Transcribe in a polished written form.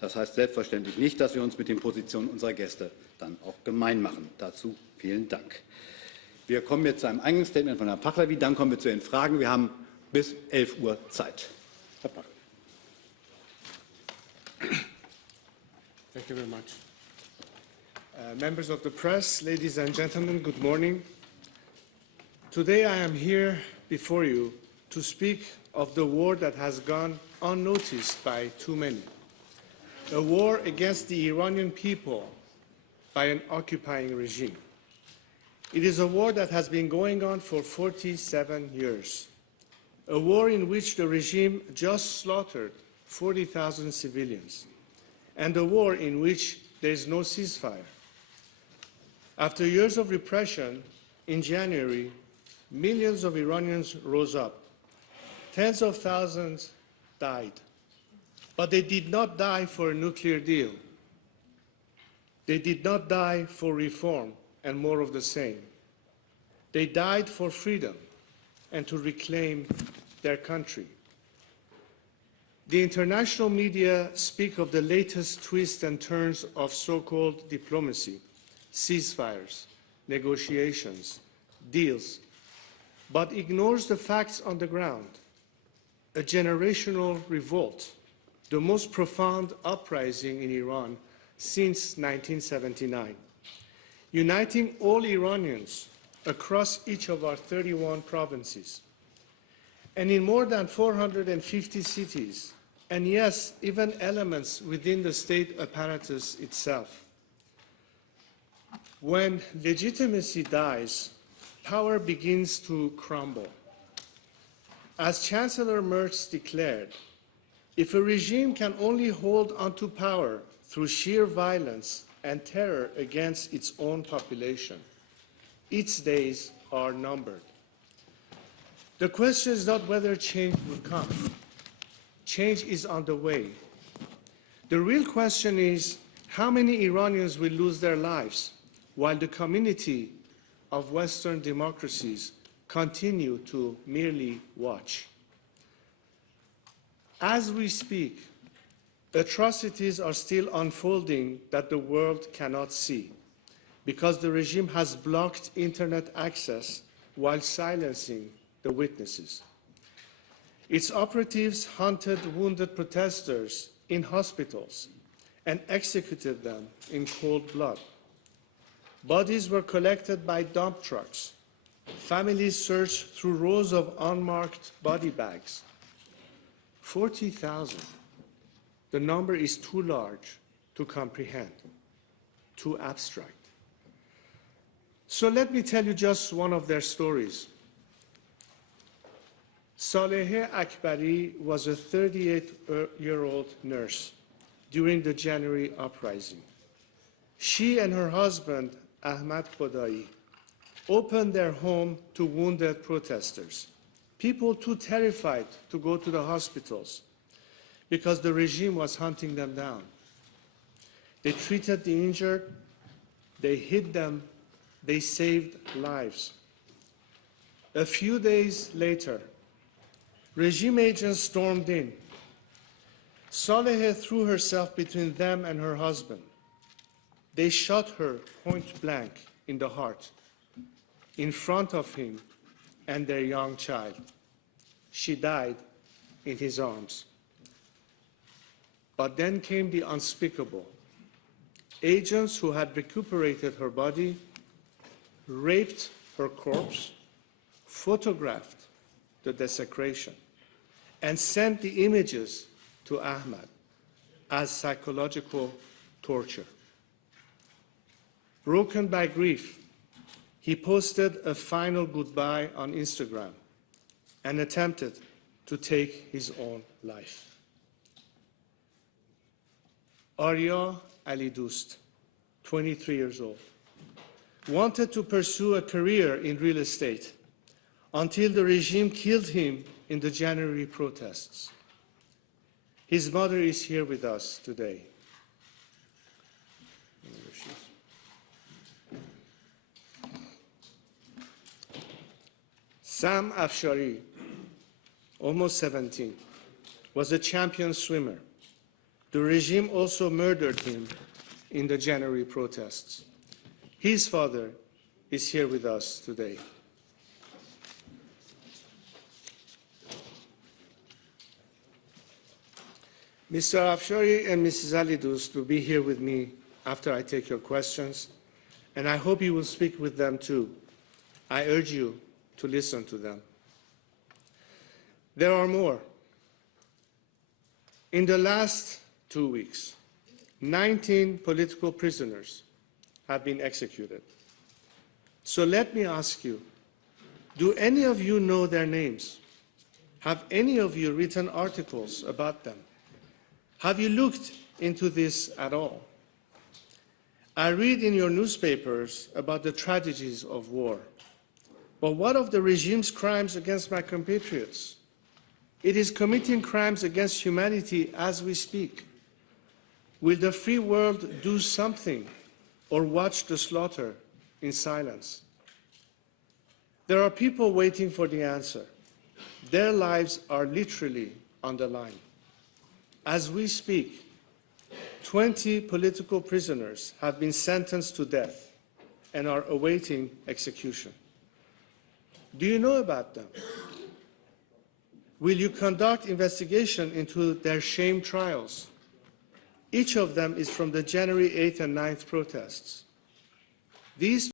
Das heißt selbstverständlich nicht, dass wir uns mit den Positionen unserer Gäste dann auch gemein machen. Dazu vielen Dank. Wir kommen jetzt zu einem Eingangsstatement von Herrn Pahlavi, dann kommen wir zu den Fragen. Wir haben bis 11 Uhr Zeit. Herr Pahlavi. Thank you very much. Members of the press, ladies and gentlemen, good morning. Today I am here before you to speak of the war that has gone unnoticed by too many. A war against the Iranian people by an occupying regime. It is a war that has been going on for 47 years. A war in which the regime just slaughtered 40,000 civilians. And a war in which there is no ceasefire. After years of repression, in January, millions of Iranians rose up. Tens of thousands died. But they did not die for a nuclear deal. They did not die for reform and more of the same. They died for freedom and to reclaim their country. The international media speak of the latest twists and turns of so-called diplomacy, ceasefires, negotiations, deals, but ignores the facts on the ground. A generational revolt, the most profound uprising in Iran since 1979, uniting all Iranians across each of our 31 provinces, and in more than 450 cities, and yes, even elements within the state apparatus itself. When legitimacy dies, power begins to crumble. As Chancellor Merz declared, if a regime can only hold onto power through sheer violence and terror against its own population, its days are numbered. The question is not whether change will come. Change is on the way. The real question is how many Iranians will lose their lives while the community of Western democracies continue to merely watch. As we speak, atrocities are still unfolding that the world cannot see because the regime has blocked internet access while silencing the witnesses. Its operatives hunted wounded protesters in hospitals and executed them in cold blood. Bodies were collected by dump trucks. Families searched through rows of unmarked body bags. 40,000. The number is too large to comprehend, too abstract. So let me tell you just one of their stories. Saleheh Akbari was a 38-year-old nurse during the January uprising. She and her husband, Ahmad Khodai, opened their home to wounded protesters, people too terrified to go to the hospitals because the regime was hunting them down. They treated the injured, they hid them, they saved lives. A few days later, regime agents stormed in. Saleheh threw herself between them and her husband. They shot her point blank in the heart, in front of him and their young child. She died in his arms. But then came the unspeakable. Agents who had recuperated her body raped her corpse, photographed the desecration, and sent the images to Ahmad as psychological torture. Broken by grief, he posted a final goodbye on Instagram and attempted to take his own life. Arya Ali Dost, 23 years old, wanted to pursue a career in real estate until the regime killed him in the January protests. His mother is here with us today. Sam Afshari, almost 17, was a champion swimmer. The regime also murdered him in the January protests. His father is here with us today. Mr. Afshari and Mrs. Ali Dost will be here with me after I take your questions, and I hope you will speak with them too. I urge you to listen to them. There are more. In the last 2 weeks, 19 political prisoners have been executed. So let me ask you, do any of you know their names? Have any of you written articles about them? Have you looked into this at all? I read in your newspapers about the tragedies of war. But what of the regime's crimes against my compatriots? It is committing crimes against humanity as we speak. Will the free world do something or watch the slaughter in silence? There are people waiting for the answer. Their lives are literally on the line. As we speak, 20 political prisoners have been sentenced to death and are awaiting execution. Do you know about them? Will you conduct investigation into their shame trials? Each of them is from the January 8th and 9th protests. These